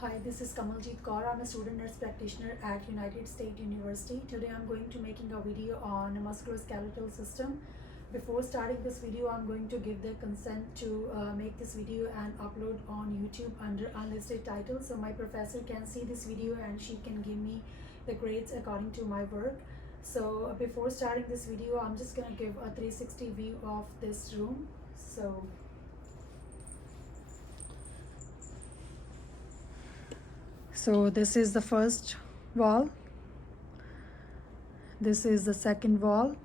Hi, this is Kamaljeet Kaur. I'm a student nurse practitioner at United States University. Today I'm going to making a video on a musculoskeletal system. Before starting this video, I'm going to give the consent to make this video and upload on YouTube under unlisted title, so my professor can see this video and she can give me the grades according to my work. So before starting this video, I'm just gonna give a 360 view of this room. So this is the first wall, this is the second wall,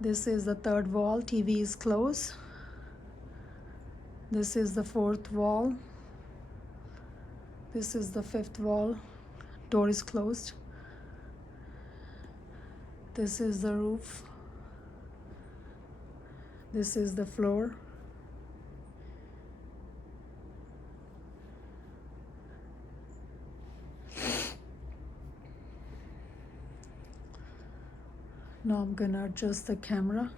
this is the third wall, TV is closed, this is the fourth wall, this is the fifth wall, door is closed, this is the roof, this is the floor, now I'm gonna adjust the camera.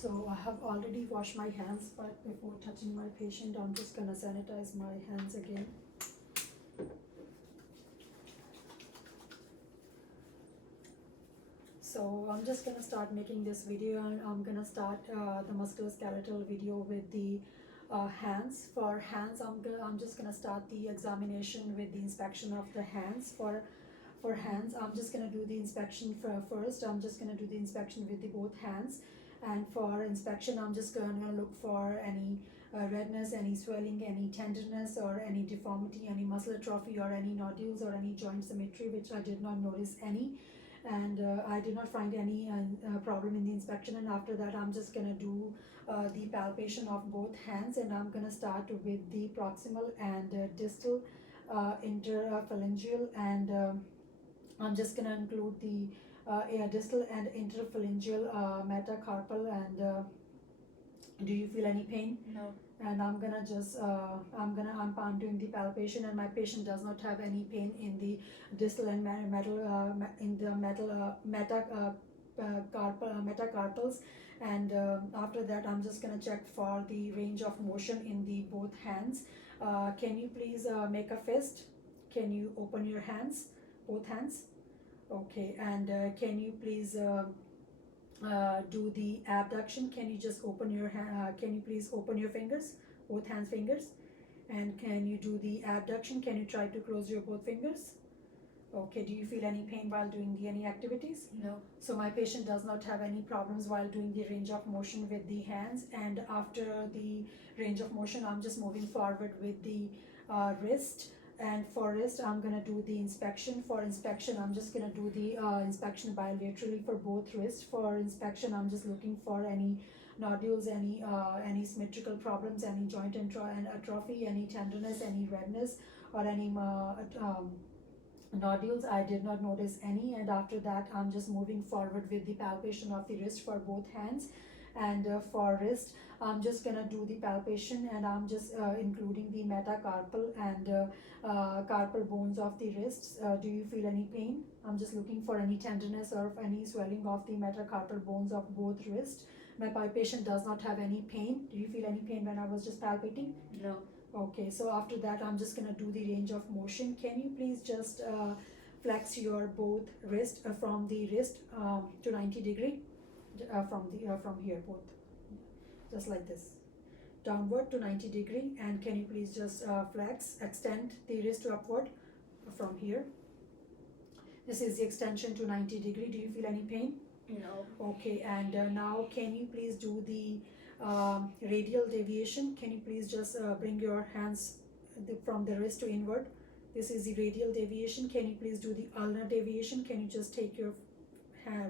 So I have already washed my hands, but before touching my patient, I'm just gonna sanitize my hands again. So I'm just gonna start making this video, and I'm gonna start the musculoskeletal video with the hands. For hands, I'm just gonna start the examination with the inspection of the hands. For hands, I'm just gonna do the inspection first. I'm just gonna do the inspection with the both hands, and for inspection, I'm just gonna look for any redness, any swelling, any tenderness, or any deformity, any muscle atrophy, or any nodules, or any joint symmetry, which I did not notice any. And I did not find any problem in the inspection. And after that, I'm just gonna do the palpation of both hands, and I'm gonna start with the proximal and distal interphalangeal, and I'm just gonna include the distal and interphalangeal metacarpal. And do you feel any pain? No. And I'm gonna just I'm doing the palpation, and my patient does not have any pain in the distal and metacarpals. And after that, I'm just gonna check for the range of motion in the both hands. Can you please make a fist? Can you open your hands, both hands? Okay. And can you please do the abduction? Can you just open your hand? Can you please open your fingers, both hands fingers? And can you do the abduction? Can you try to close your both fingers? Okay. Do you feel any pain while doing any activities? No. So my patient does not have any problems while doing the range of motion with the hands. And after the range of motion, I'm just moving forward with the wrist. And for wrist, I'm gonna do the inspection. For inspection, I'm just gonna do the inspection bilaterally for both wrists. For inspection, I'm just looking for any nodules, any symmetrical problems, any joint atrophy, any tenderness, any redness, or any nodules. I did not notice any. And after that, I'm just moving forward with the palpation of the wrist for both hands. And for wrist, I'm just gonna do the palpation, and I'm just including the metacarpal and carpal bones of the wrists. Do you feel any pain? I'm just looking for any tenderness or any swelling of the metacarpal bones of both wrists. My patient does not have any pain. Do you feel any pain when I was just palpating? No. Okay, so after that, I'm just gonna do the range of motion. Can you please just flex your both wrist from the wrist to 90 degree, from here, both, just like this, downward to 90 degree. And can you please just extend the wrist to upward from here? This is the extension to 90 degree. Do you feel any pain? No. Okay. And now can you please do the radial deviation? Can you please just bring your hands from the wrist to inward? This is the radial deviation. Can you please do the ulnar deviation? Can you just take your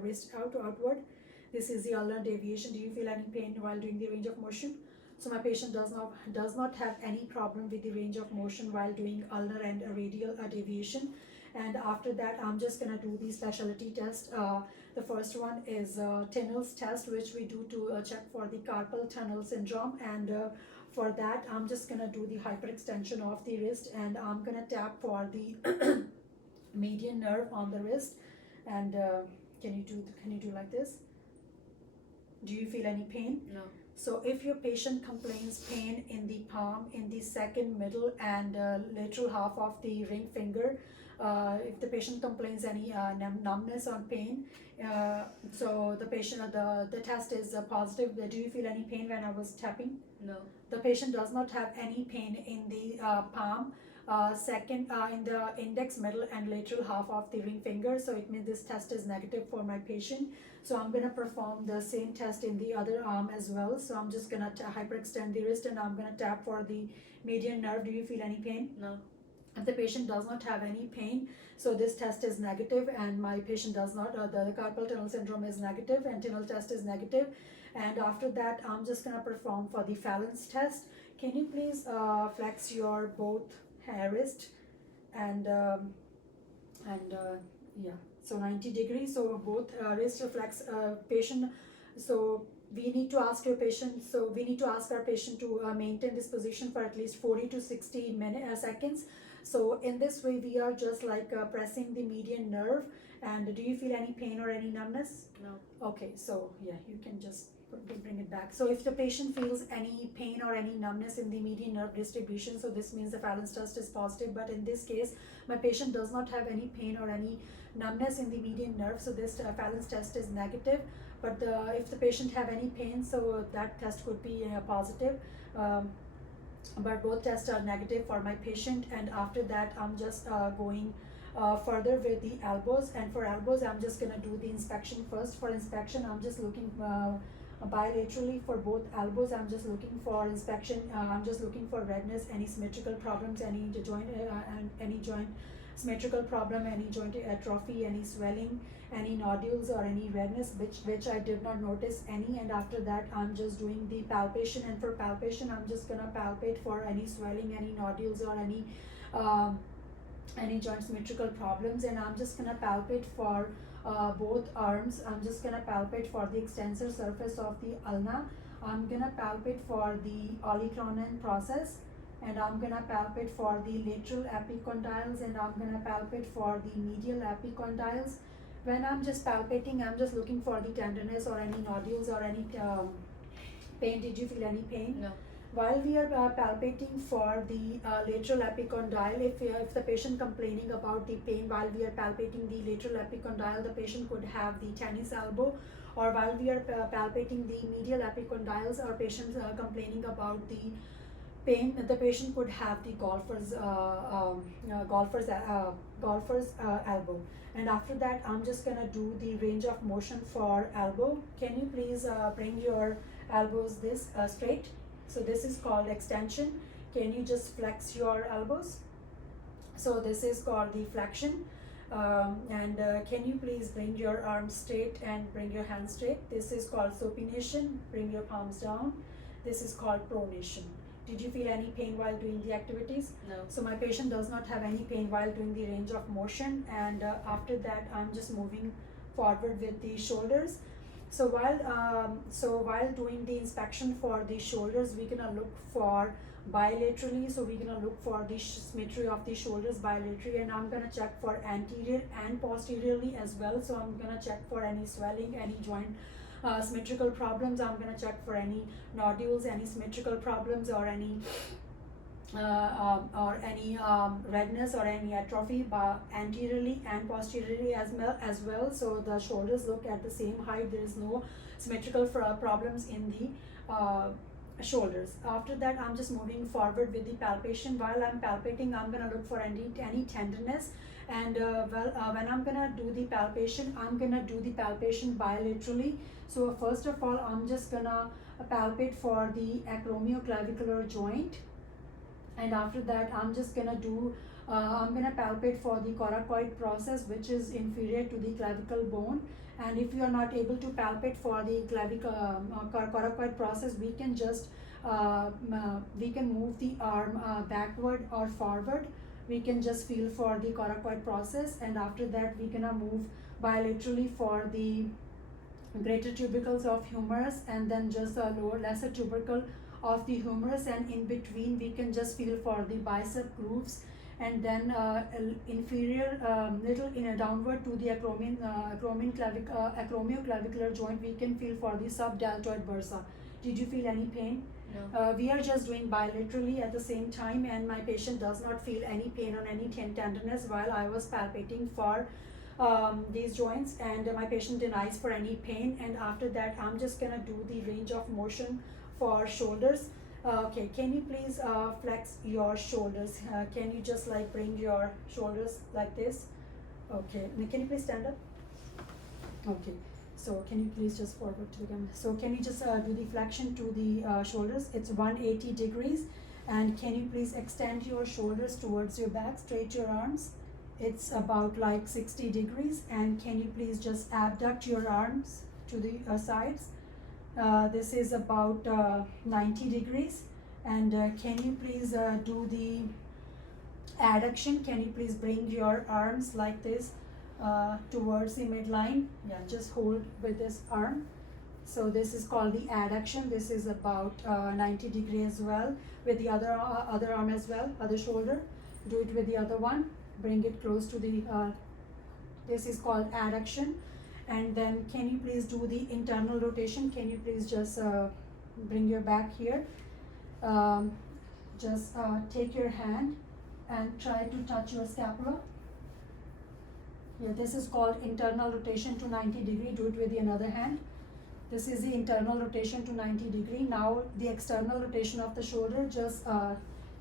wrist out to outward? This is the ulnar deviation. Do you feel any pain while doing the range of motion? So my patient does not have any problem with the range of motion while doing ulnar and radial deviation. And after that, I'm just gonna do the specialty test. The first one is Tinel's test, which we do to check for the carpal tunnel syndrome. And for that, I'm just gonna do the hyperextension of the wrist, and I'm gonna tap for the median nerve on the wrist. And can you do like this? Do you feel any pain? No. So if your patient complains pain in the palm, in the second, middle, and lateral half of the ring finger, if the patient complains any numbness or pain, so the test is positive. Do you feel any pain when I was tapping? No. The patient does not have any pain in the palm, second, in the index, middle, and lateral half of the ring finger. So it means this test is negative for my patient. So I'm gonna perform the same test in the other arm as well. So I'm just gonna hyperextend the wrist, and I'm gonna tap for the median nerve. Do you feel any pain? No. If the patient does not have any pain, so this test is negative, and my patient does not, the carpal tunnel syndrome is negative, and Tinel test is negative. And after that, I'm just gonna perform for the Fallon's test. Can you please flex your both wrist and yeah, so 90 degrees. So both wrist flex, patient. So we need to ask your patient. So we need to ask our patient to maintain this position for at least 40 to 60 seconds. So in this way, we are just like pressing the median nerve. And do you feel any pain or any numbness? No. Okay, so yeah, you can just bring it back. So if the patient feels any pain or any numbness in the median nerve distribution, so this means the Fallon's test is positive. But in this case, my patient does not have any pain or any numbness in the median nerve, so this Fallon's test is negative. But if the patient have any pain, so that test could be positive. But both tests are negative for my patient. And after that, I'm just going further with the elbows. And for elbows, I'm just gonna do the inspection first. For inspection, I'm just looking bilaterally for both elbows. I'm just looking for inspection. I'm just looking for redness, any symmetrical problems, any joint symmetrical problem, any joint atrophy, any swelling, any nodules, or any redness, which I did not notice any. And after that, I'm just doing the palpation. And for palpation, I'm just gonna palpate for any swelling, any nodules, or any joint symmetrical problems. And I'm just gonna palpate for both arms. I'm just gonna palpate for the extensor surface of the ulna. I'm gonna palpate for the olecranon process, and I'm gonna palpate for the lateral epicondyles, and I'm gonna palpate for the medial epicondyles. When I'm just palpating, I'm just looking for the tenderness or any nodules or any pain. Did you feel any pain? No. While we are palpating for the lateral epicondyle, if the patient complaining about the pain while we are palpating the lateral epicondyle, the patient could have the tennis elbow. Or while we are palpating the medial epicondyles, our patient complaining about the pain, the patient could have the golfer's elbow. And after that, I'm just gonna do the range of motion for elbow. Can you please bring your elbows this straight? So this is called extension. Can you just flex your elbows? So this is called the flexion. And can you please bring your arms straight and bring your hands straight? This is called supination. Bring your palms down. This is called pronation. Did you feel any pain while doing the activities? No. So my patient does not have any pain while doing the range of motion. And after that, I'm just moving forward with the shoulders. So while doing the inspection for the shoulders, we're gonna look for bilaterally. So we're gonna look for the symmetry of the shoulders bilaterally, and I'm gonna check for anterior and posteriorly as well. So I'm gonna check for any swelling, any joint symmetrical problems. I'm gonna check for any nodules, any symmetrical problems, or any redness or any atrophy anteriorly and posteriorly as well. So the shoulders look at the same height. There is no symmetrical problems in the shoulders. After that, I'm just moving forward with the palpation. While I'm palpating, I'm gonna look for any tenderness. And when I'm gonna do the palpation, I'm gonna do the palpation bilaterally. So first of all, I'm just gonna palpate for the acromioclavicular joint. And after that, I'm just gonna I'm gonna palpate for the coracoid process, which is inferior to the clavicle bone. And if you are not able to palpate for the coracoid process, we can just we can move the arm backward or forward. We can just feel for the coracoid process, and after that we gonna move bilaterally for the greater tubercles of humerus, and then just a lower lesser tubercle of the humerus, and in between we can just feel for the bicep grooves, and then inferior little in a downward to the acromioclavicular joint we can feel for the subdeltoid bursa. Did you feel any pain? No. We are just doing bilaterally at the same time, and my patient does not feel any pain or any tenderness while I was palpating for these joints, and my patient denies for any pain. And after that I'm just gonna do the range of motion for shoulders. Okay, can you please flex your shoulders? Can you just like bring your shoulders like this? Okay, now can you please stand up? Okay, so can you please just forward to the camera? So can you just do the flexion to the shoulders? It's 180 degrees. And can you please extend your shoulders towards your back, straight your arms? It's about like 60 degrees. And can you please just abduct your arms to the sides? This is about 90 degrees. And can you please do the adduction? Can you please bring your arms like this towards the midline? Yeah, just hold with this arm. So this is called the adduction. This is about 90 degrees as well. With the other arm as well, other shoulder. Do it with the other one. Bring it close to the, this is called adduction. And then can you please do the internal rotation? Can you please just bring your back here? Just take your hand and try to touch your scapula. Yeah, this is called internal rotation to 90 degree. Do it with the another hand. This is the internal rotation to 90 degree. Now the external rotation of the shoulder, just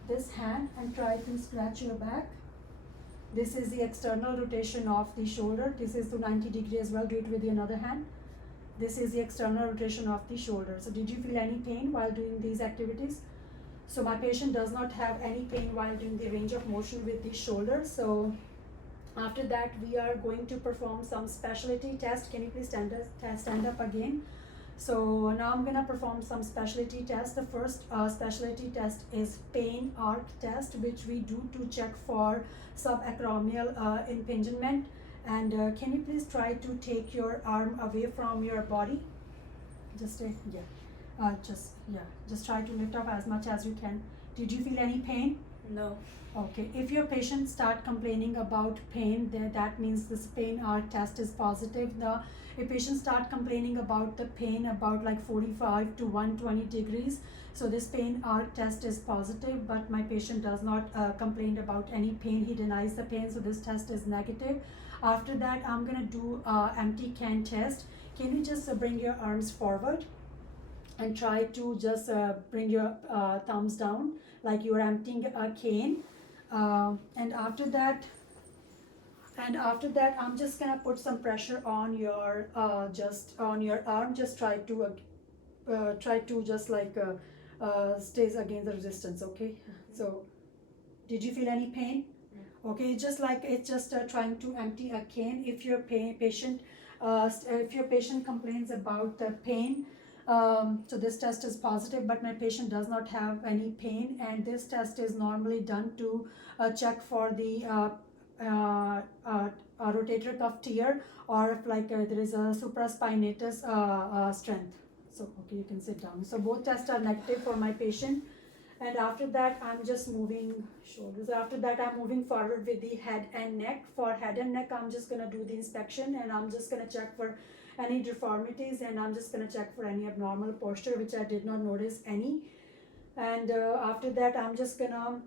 this hand and try to scratch your back. This is the external rotation of the shoulder. This is to 90 degree as well. Do it with the another hand. This is the external rotation of the shoulder. So did you feel any pain while doing these activities? So my patient does not have any pain while doing the range of motion with the shoulder. So after that we are going to perform some specialty test. Can you please stand up again? So now I'm gonna perform some specialty tests. The first specialty test is pain arc test, which we do to check for subacromial impingement. And can you please try to take your arm away from your body? Just just try to lift up as much as you can. Did you feel any pain? No. Okay, if your patient start complaining about pain, that means this pain arc test is positive. If patient start complaining about the pain about like 45 to 120 degrees, so this pain arc test is positive, but my patient does not complain about any pain. He denies the pain, so this test is negative. After that, I'm gonna do empty can test. Can you just bring your arms forward and try to just bring your thumbs down like you are emptying a cane. And after that I'm just gonna put some pressure on your just on your arm. Just try to just like stays against the resistance. Okay, so did you feel any pain? Okay, just like it's just trying to empty a cane. If your patient complains about the pain, so this test is positive, but my patient does not have any pain, and this test is normally done to check for the rotator cuff tear, or if like there is a supraspinatus strength. So okay, you can sit down. So both tests are negative for my patient. And after that, I'm just moving shoulders. After that, I'm moving forward with the head and neck. For head and neck, I'm just gonna do the inspection, and I'm just gonna check for any deformities, and I'm just gonna check for any abnormal posture, which I did not notice any. And after that, I'm just gonna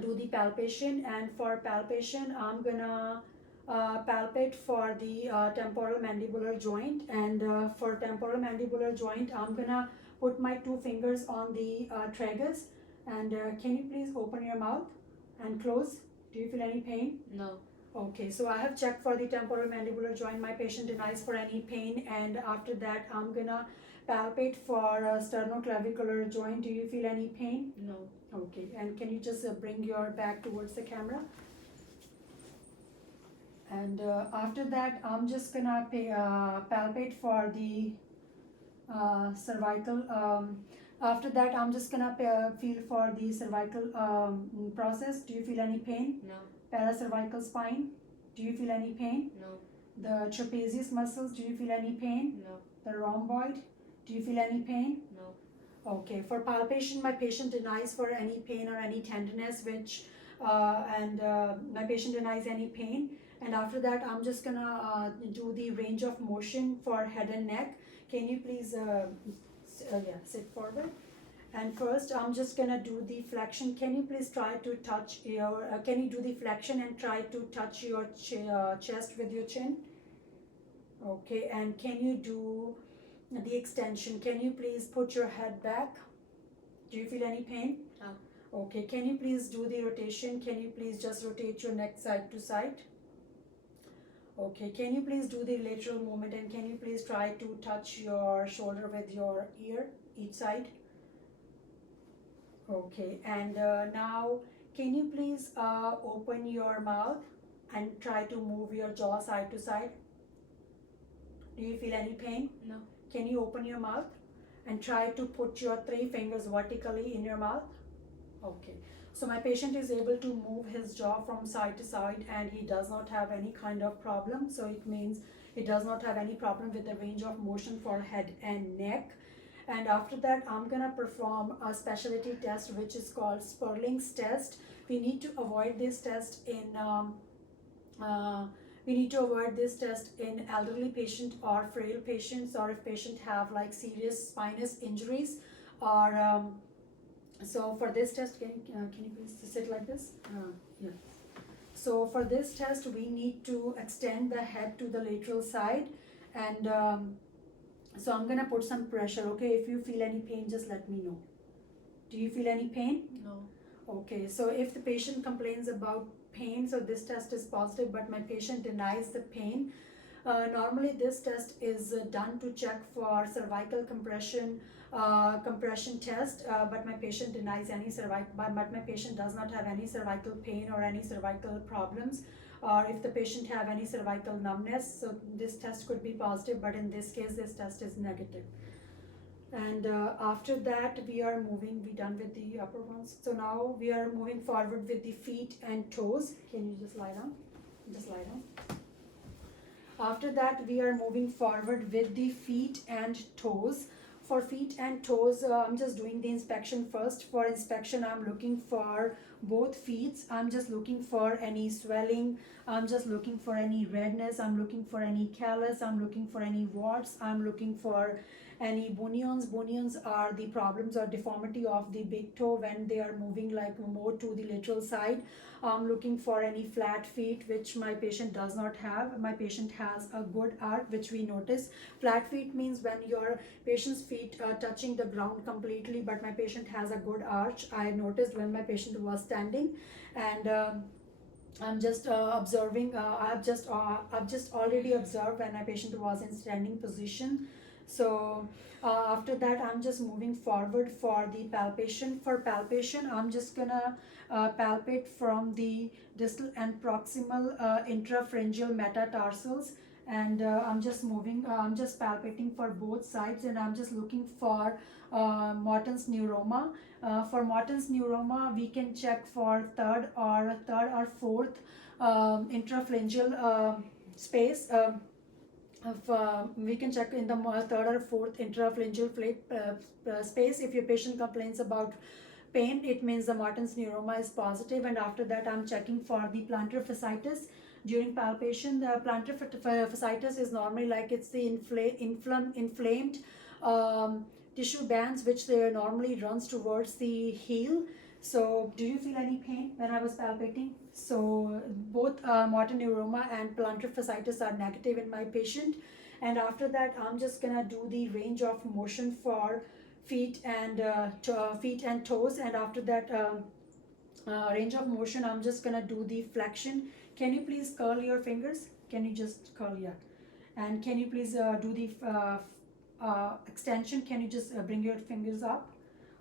do the palpation, and for palpation, I'm gonna palpate for the temporal mandibular joint. And for temporal mandibular joint, I'm gonna put my 2 fingers on the tragus. And can you please open your mouth and close? Do you feel any pain? No. Okay, so I have checked for the temporal mandibular joint. My patient denies for any pain. And after that, I'm gonna palpate for sternoclavicular joint. Do you feel any pain? No. Okay, and can you just bring your back towards the camera? And after that, I'm just gonna palpate for the cervical After that, I'm just gonna feel for the cervical process. Do you feel any pain? No. Paracervical spine. Do you feel any pain? No. The trapezius muscles. Do you feel any pain? No. The rhomboid. Do you feel any pain? No. Okay. For palpation, my patient denies for any pain or any tenderness, which my patient denies any pain. And after that, I'm just gonna do the range of motion for head and neck. Can you please sit forward? And first, I'm just gonna do the flexion. Can you please try to touch your? Can you do the flexion and try to touch your chest with your chin? Okay. And can you do the extension? Can you please put your head back? Do you feel any pain? No. Okay. Can you please do the rotation? Can you please just rotate your neck side to side? Okay. Can you please do the lateral movement, and can you please try to touch your shoulder with your ear, each side? Okay. And now, can you please open your mouth and try to move your jaw side to side? Do you feel any pain? No. Can you open your mouth and try to put your 3 fingers vertically in your mouth? Okay. So my patient is able to move his jaw from side to side, and he does not have any kind of problem. So it means he does not have any problem with the range of motion for head and neck. And after that, I'm gonna perform a specialty test which is called Sperling's test. We need to avoid this test in elderly patient or frail patients, or if patient have like serious spinous injuries, or so for this test, can you please sit like this? Yeah. So for this test, we need to extend the head to the lateral side, and so I'm gonna put some pressure. Okay, if you feel any pain, just let me know. Do you feel any pain? No. Okay, so if the patient complains about pain, so this test is positive, but my patient denies the pain. Normally this test is done to check for cervical compression test, but my patient denies any cervical, but my patient does not have any cervical pain or any cervical problems, or if the patient have any cervical numbness, so this test could be positive, but in this case this test is negative. And after that, we done with the upper ones. So now we are moving forward with the feet and toes. Can you just lie down? Just lie down. After that, we are moving forward with the feet and toes. For feet and toes, I'm just doing the inspection first. For inspection, I'm looking for both feet. I'm just looking for any swelling. I'm just looking for any redness. I'm looking for any callus. I'm looking for any warts. I'm looking for any bunions. Bunions are the problems or deformity of the big toe when they are moving like more to the lateral side. I'm looking for any flat feet, which my patient does not have. My patient has a good arch, which we notice. Flat feet means when your patient's feet are touching the ground completely, but my patient has a good arch. I noticed when my patient was standing, and I'm just observing. I've just already observed when my patient was in standing position. So after that, I'm just moving forward for the palpation. For palpation, I'm just gonna palpate from the distal and proximal intrapharyngeal metatarsals, and I'm just palpating for both sides, and I'm just looking for Morton's neuroma. For Morton's neuroma, we can check for third or fourth intrapharyngeal space. We can check in the third or fourth intrapharyngeal space. If your patient complains about pain, it means the Morton's neuroma is positive. And after that, I'm checking for the plantar fasciitis. During palpation, the plantar fasciitis is normally like it's the inflamed tissue bands, which they normally runs towards the heel. So do you feel any pain when I was palpating? So both Morton neuroma and plantar fasciitis are negative in my patient. And after that, I'm just gonna do the range of motion for feet and toes. And after that range of motion, I'm just gonna do the flexion. Can you please curl your fingers? Can you just curl? Yeah. And can you please do the extension? Can you just bring your fingers up?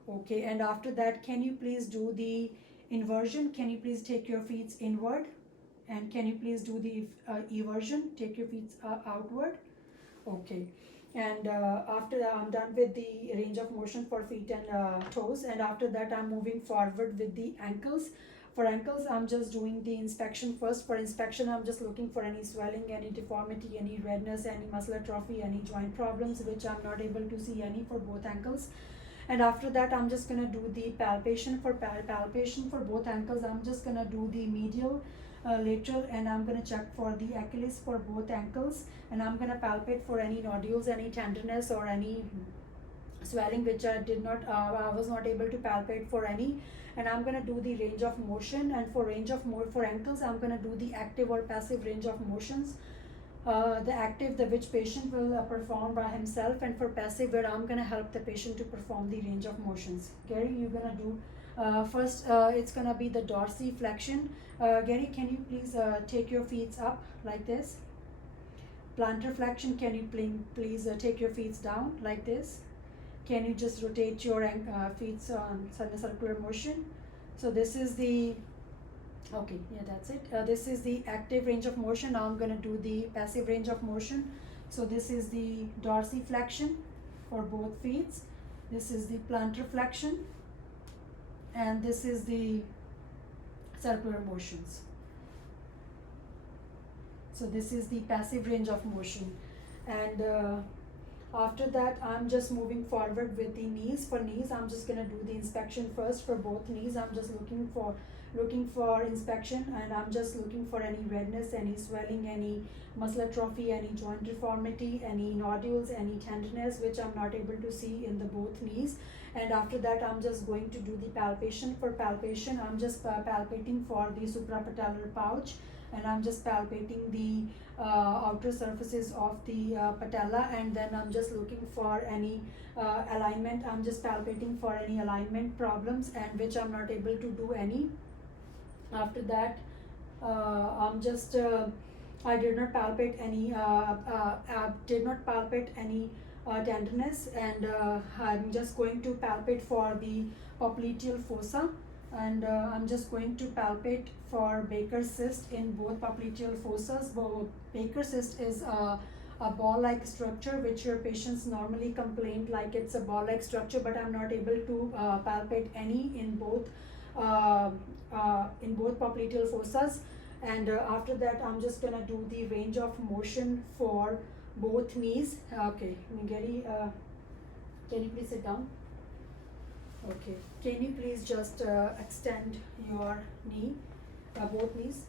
Okay. And after that, can you please do the inversion? Can you please take your feet inward? And can you please do the eversion? Take your feet outward. Okay. And after that, I'm done with the range of motion for feet and toes, and after that I'm moving forward with the ankles. For ankles, I'm just doing the inspection first. For inspection, I'm just looking for any swelling, any deformity, any redness, any muscle atrophy, any joint problems, which I'm not able to see any for both ankles. And after that, I'm just gonna do the palpation. For palpation for both ankles, I'm just gonna do the medial, lateral, and I'm gonna check for the Achilles for both ankles, and I'm gonna palpate for any nodules, any tenderness, or any swelling which I was not able to palpate for any. And I'm gonna do the range of motion. And for for ankles, I'm gonna do the active or passive range of motions. The active, the which patient will perform by himself, and for passive, where I'm gonna help the patient to perform the range of motions. Gary, you're gonna do first. It's gonna be the dorsiflexion. Gary, can you please take your feet up like this? Plantar flexion. Can you please take your feet down like this? Can you just rotate your feet on circular motion? So this is the okay, yeah, that's it. This is the active range of motion. Now I'm going to do the passive range of motion. So this is the dorsiflexion for both feet. This is the plantar flexion, and this is the circular motions. So this is the passive range of motion. And after that, I'm just moving forward with the knees. For knees, I'm just gonna do the inspection first. For both knees, I'm just looking for inspection, and I'm just looking for any redness, any swelling, any muscle atrophy, any joint deformity, any nodules, any tenderness, which I'm not able to see in the both knees. And after that, I'm just going to do the palpation. For palpation, I'm just palpating for the suprapatellar pouch, and I'm just palpating the outer surfaces of the patella, and then I'm just looking for any alignment. I'm just palpating for any alignment problems, and which I'm not able to do any. After that, I'm just I did not palpate any tenderness, and I'm just going to palpate for the popliteal fossa, and I'm just going to palpate for Baker's cyst in both popliteal fossas. Baker's cyst is a ball-like structure, which your patients normally complain like it's a ball-like structure, but I'm not able to palpate any uh, in both popliteal fossas. And after that, I'm just gonna do the range of motion for both knees. Okay, Gary, can you please sit down? Okay, can you please just extend your knee, both knees?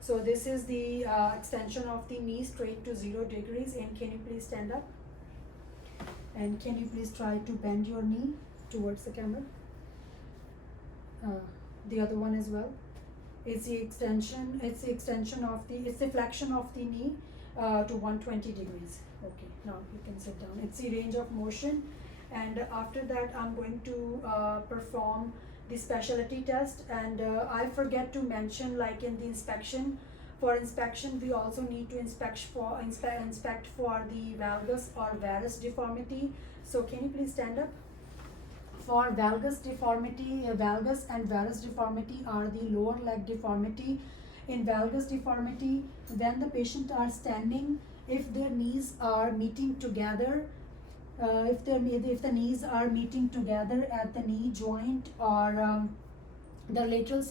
So this is the extension of the knee straight to 0 degrees, and can you please stand up? And can you please try to bend your knee towards the camera? The other one as well. It's the extension it's the flexion of the knee to 120 degrees. Okay, now you can sit down. It's the range of motion. And after that, I'm going to perform the specialty test. And I forget to mention, like in the inspection, for inspection we also need to inspect for the valgus or varus deformity. So can you please stand up? For valgus deformity, valgus and varus deformity are the lower leg deformity. In valgus deformity, when the patient are standing, if their knees are meeting together, if the knees are meeting together at the knee joint, or the lateral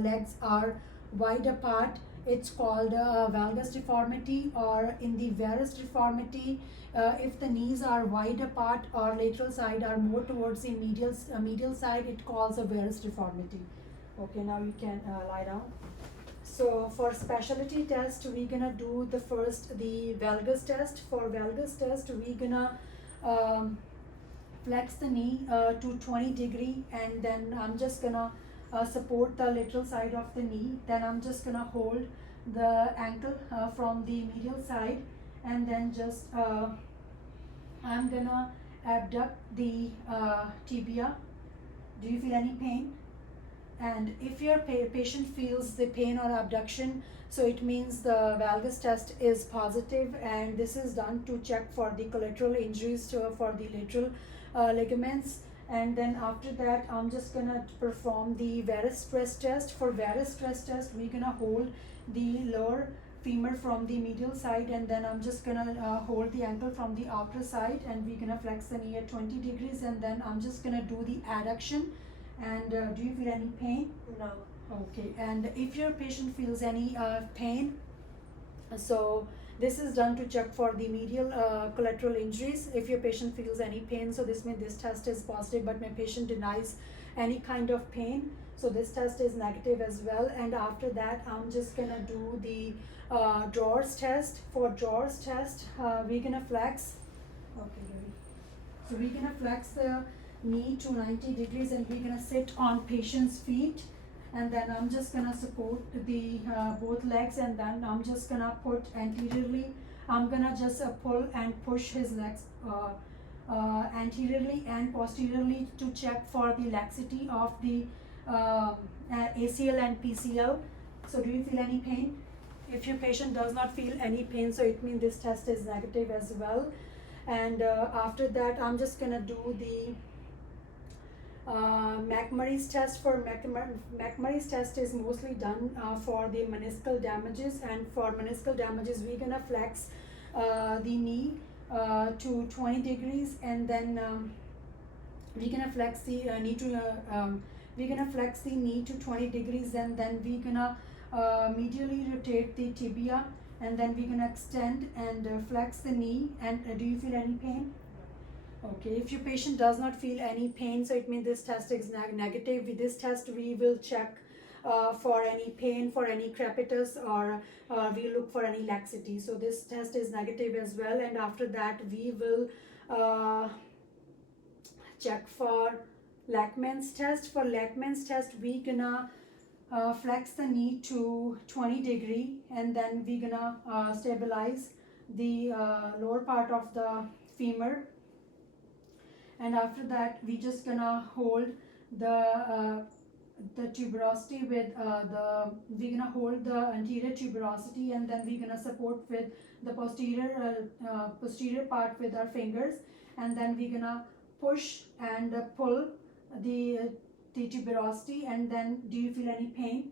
legs are wide apart, it's called valgus deformity. Or in the varus deformity, if the knees are wide apart or lateral side are more towards the medial side, it calls a varus deformity. Okay, now you can lie down. So for specialty test, we're gonna do the valgus test. For valgus test, we're gonna flex the knee to 20 degree, and then I'm just gonna support the lateral side of the knee. Then I'm just gonna hold the ankle from the medial side, and then just I'm gonna abduct the tibia. Do you feel any pain? And if your patient feels the pain or abduction, so it means the valgus test is positive, and this is done to check for the collateral injuries for the lateral ligaments. And then after that, I'm just gonna perform the varus stress test. For varus stress test, we're gonna hold the lower femur from the medial side, and then I'm just gonna hold the ankle from the outer side, and we're gonna flex the knee at 20 degrees, and then I'm just gonna do the adduction. And do you feel any pain? No. Okay, and if your patient feels any pain, so this is done to check for the medial collateral injuries. If your patient feels any pain, so this means this test is positive, but my patient denies any kind of pain, so this test is negative as well. And after that, I'm just gonna do the drawers test. For drawers test, we're gonna flex. Okay, ready. So we're gonna flex the knee to 90 degrees, and we're gonna sit on patient's feet, and then I'm just gonna support the both legs, and then I'm just gonna put anteriorly. I'm gonna just pull and push his legs anteriorly and posteriorly to check for the laxity of the ACL and PCL. So do you feel any pain? If your patient does not feel any pain, so it means this test is negative as well. And after that, I'm just gonna do the McMurray's test. For McMurray's test is mostly done for the meniscal damages, and for meniscal damages we're gonna flex the knee to 20 degrees, and then we're gonna flex the knee to we're gonna flex the knee to 20 degrees, and then we're gonna medially rotate the tibia, and then we're gonna extend and flex the knee. And do you feel any pain? Okay, if your patient does not feel any pain, so it means this test is negative. With this test, we will check for any pain, for any crepitus, or we look for any laxity. So this test is negative as well. And after that, we will check for Lachman's test. For Lachman's test, we're gonna flex the knee to 20 degree, and then we're gonna stabilize the lower part of the femur. And after that, we just gonna hold the tuberosity with we're gonna hold the anterior tuberosity, and then we're gonna support with the posterior part with our fingers, and then we're gonna push and pull the tuberosity. And then do you feel any pain?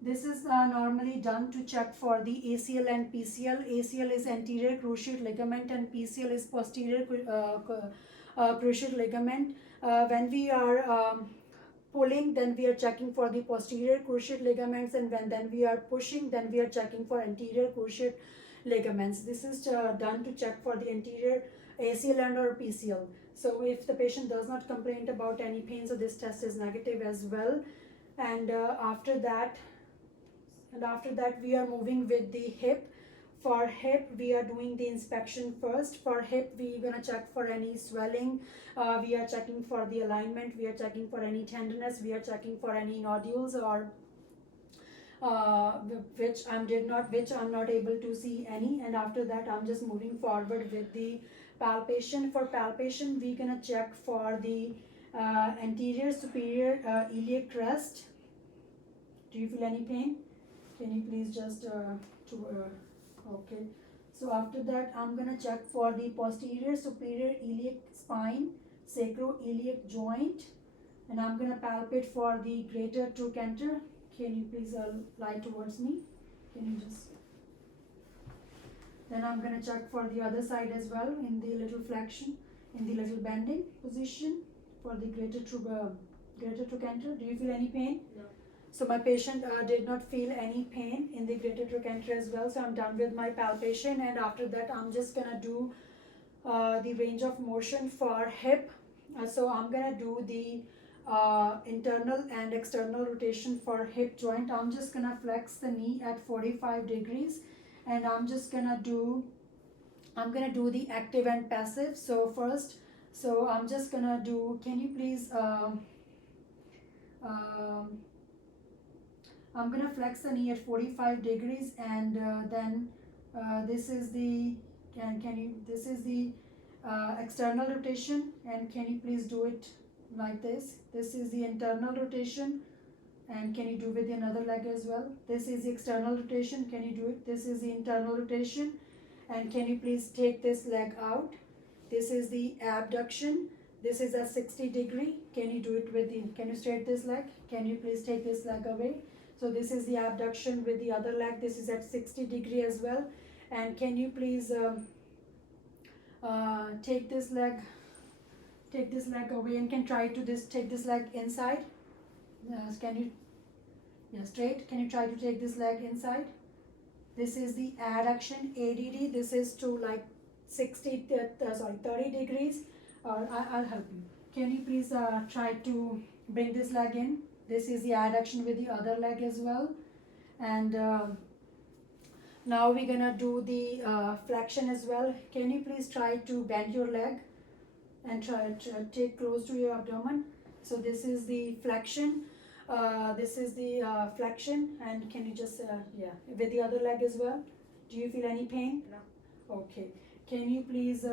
This is normally done to check for the ACL and PCL. ACL is anterior cruciate ligament, and PCL is posterior cruciate ligament. When we are pulling, then we are checking for the posterior cruciate ligaments, and then we are pushing, then we are checking for anterior cruciate ligaments. This is done to check for the anterior ACL and or PCL. So if the patient does not complain about any pain, so this test is negative as well. And after that we are moving with the hip. For hip, we are doing the inspection first. For hip, we are gonna check for any swelling. We are checking for the alignment. We are checking for any tenderness. We are checking for any nodules, or which I'm not able to see any. And after that, I'm just moving forward with the palpation. For palpation, we're gonna check for the anterior superior iliac crest. Do you feel any pain? Can you please just okay. So after that, I'm gonna check for the posterior superior iliac spine, sacroiliac joint, and I'm gonna palpate for the greater trochanter. Can you please lie towards me? Can you just? Then I'm gonna check for the other side as well, in the little flexion, in the little bending position for the greater trochanter. Do you feel any pain? No. So my patient did not feel any pain in the greater trochanter as well. So I'm done with my palpation, and after that I'm just gonna do the range of motion for hip. So I'm gonna do the internal and external rotation for hip joint. I'm just gonna flex the knee at 45 degrees, and I'm gonna do the active and passive. So first, so I'm just gonna do, can you please I'm gonna flex the knee at 45 degrees, and then this is the this is the external rotation, and can you please do it like this? This is the internal rotation, and can you do with another leg as well? This is the external rotation. Can you do it? This is the internal rotation, and can you please take this leg out? This is the abduction. This is a 60 degree. Can you do it with the? Can you straight this leg? Can you please take this leg away? So So this is the abduction with the other leg. This is at 60 degree as well. And can you please take this leg away, and can try to take this leg inside. Can you, yeah, straight. Can you try to take this leg inside? This is the adduction, ADD. This is to like 30 degrees. I'll help you. Can you please try to bring this leg in? This is the adduction with the other leg as well. And now we're gonna do the flexion as well. Can you please try to bend your leg and try to take close to your abdomen? So this is the flexion. This is the flexion, and can you just yeah, with the other leg as well? Do you feel any pain? No. Okay. Can you please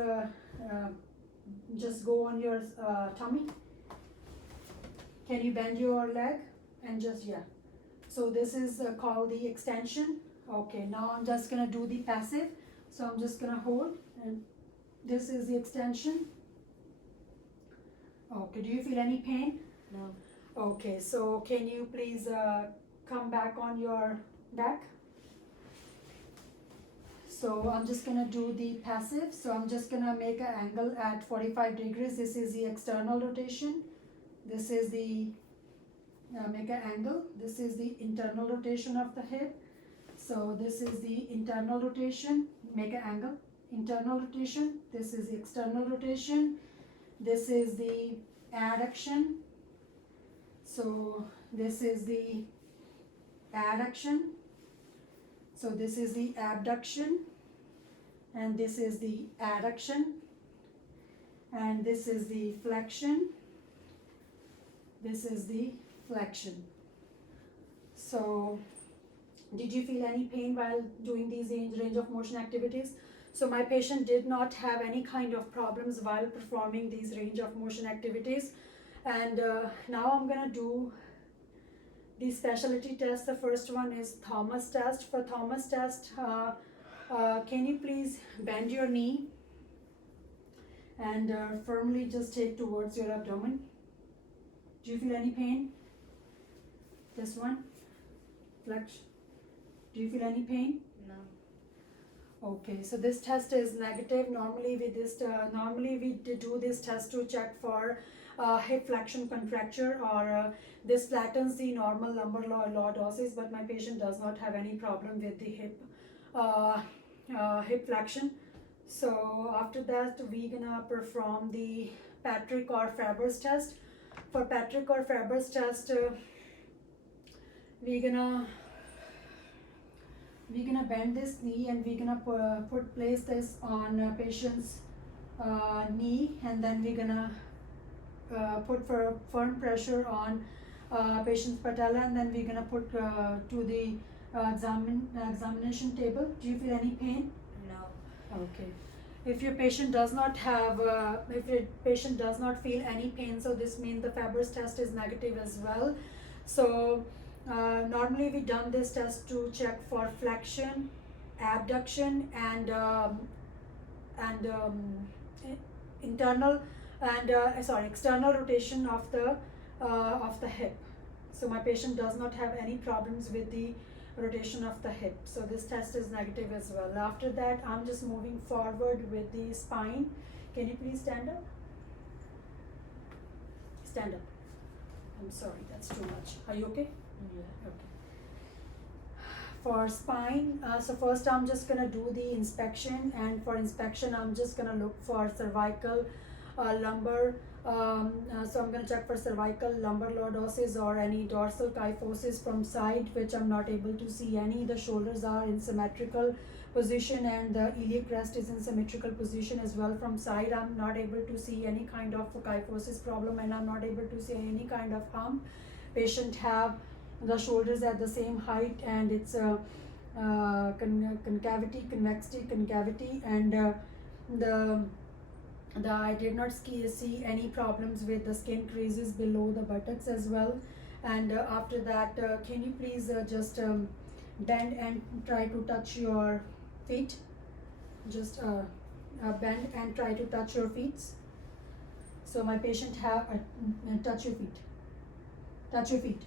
just go on your tummy? Can you bend your leg and just, yeah. So this is called the extension. Okay, now I'm just gonna do the passive. So I'm just gonna hold, and this is the extension. Okay, do you feel any pain? No. Okay, so can you please come back on your back? So I'm just gonna do the passive. So I'm just gonna make an angle at 45 degrees. This is the external rotation. This is the make an angle. This is the internal rotation of the hip. So this is the internal rotation. Make an angle. Internal rotation. This is the external rotation. This is the adduction. So this is the adduction. So this is the abduction, and this is the adduction, and this is the flexion. This is the flexion. So did you feel any pain while doing these range of motion activities? So my patient did not have any kind of problems while performing these range of motion activities. And now I'm gonna do the specialty test. The first one is Thomas test. For Thomas test, can you please bend your knee and firmly just take towards your abdomen? Do you feel any pain? This one, flex. Do you feel any pain? No. Okay, so this test is negative. Normally we do this test to check for hip flexion contracture, or this flattens the normal lumbar lordosis, but my patient does not have any problem with the hip flexion. So after that, we're gonna perform the Patrick or Faber's test. For Patrick or Faber's test, we're gonna bend this knee, and we're gonna place this on patient's knee, and then we're gonna put for firm pressure on patient's patella, and then we're gonna put to the examination table. Do you feel any pain? No. Okay. If your patient does not feel any pain, so this means the Faber's test is negative as well. So normally we done this test to check for flexion, abduction, and internal and external rotation of the hip. So my patient does not have any problems with the rotation of the hip. So this test is negative as well. After that, I'm just moving forward with the spine. Can you please stand up? Stand up. I'm sorry, that's too much. Are you okay? Yeah. Okay. For spine, so first I'm just gonna do the inspection, and for inspection I'm just gonna look for cervical, lumbar. So I'm gonna check for cervical lumbar lordosis or any dorsal kyphosis from side, which I'm not able to see any. The shoulders are in symmetrical position, and the iliac crest is in symmetrical position as well. From side, I'm not able to see any kind of kyphosis problem, and I'm not able to see any kind of hump. Patient have the shoulders at the same height, and it's concavity, convexity, concavity, and I did not see any problems with the skin creases below the buttocks as well. And after that, can you please just bend and try to touch your feet? Just bend and try to touch your feet. So my patient have touch your feet. Touch your feet.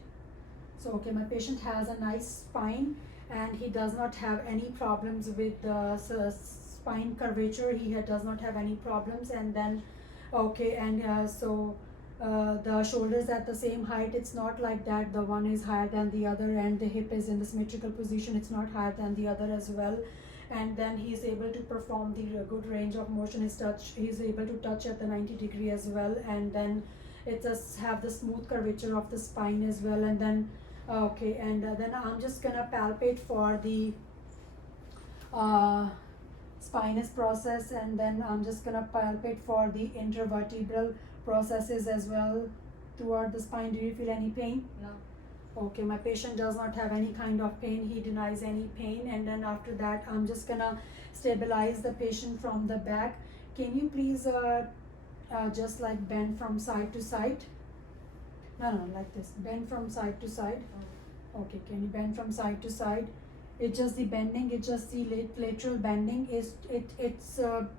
So okay, my patient has a nice spine and he does not have any problems with the spine curvature. He does not have any problems. And then okay, and the shoulders at the same height. It's not like that the one is higher than the other and the hip is in the symmetrical position. It's not higher than the other as well. And then he is able to perform the good range of motion. He is able to touch at the 90-degree as well. And then it does have the smooth curvature of the spine as well. And then okay, and then I'm just gonna palpate for the spinous process, and then I'm just gonna palpate for the intervertebral processes as well throughout the spine. Do you feel any pain? No. Okay, my patient does not have any kind of pain. He denies any pain. And then after that, I'm just gonna stabilize the patient from the back. Can you please just like bend from side to side? No, like this. Bend from side to side. Okay, can you bend from side to side? It's just the bending. It's just the lateral bending. It's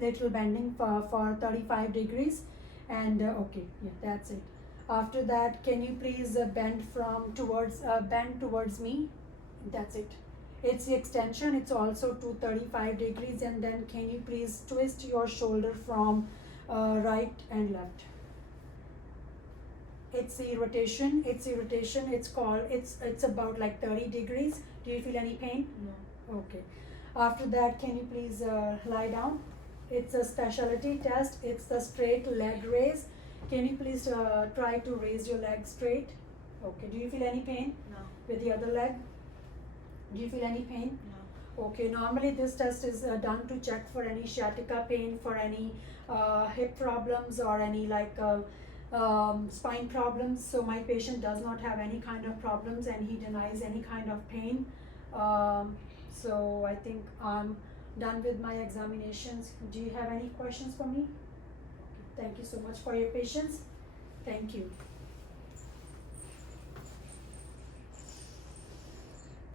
lateral bending for 35 degrees. And okay, yeah, that's it. After that, can you please bend towards me? That's it. It's the extension. It's also to 35 degrees. And then can you please twist your shoulder from right and left? It's the rotation. It's about like 30 degrees. Do you feel any pain? No. Okay. After that, can you please lie down? It's a specialty test. It's the straight leg raise. Can you please try to raise your leg straight? Okay. Do you feel any pain? No. With the other leg? Do you feel any pain? No. Okay. Normally this test is done to check for any sciatica pain, for any hip problems or any like spine problems. So my patient does not have any kind of problems and he denies any kind of pain. So I think I'm done with my examinations. Do you have any questions for me? Okay. Thank you so much for your patience. Thank you.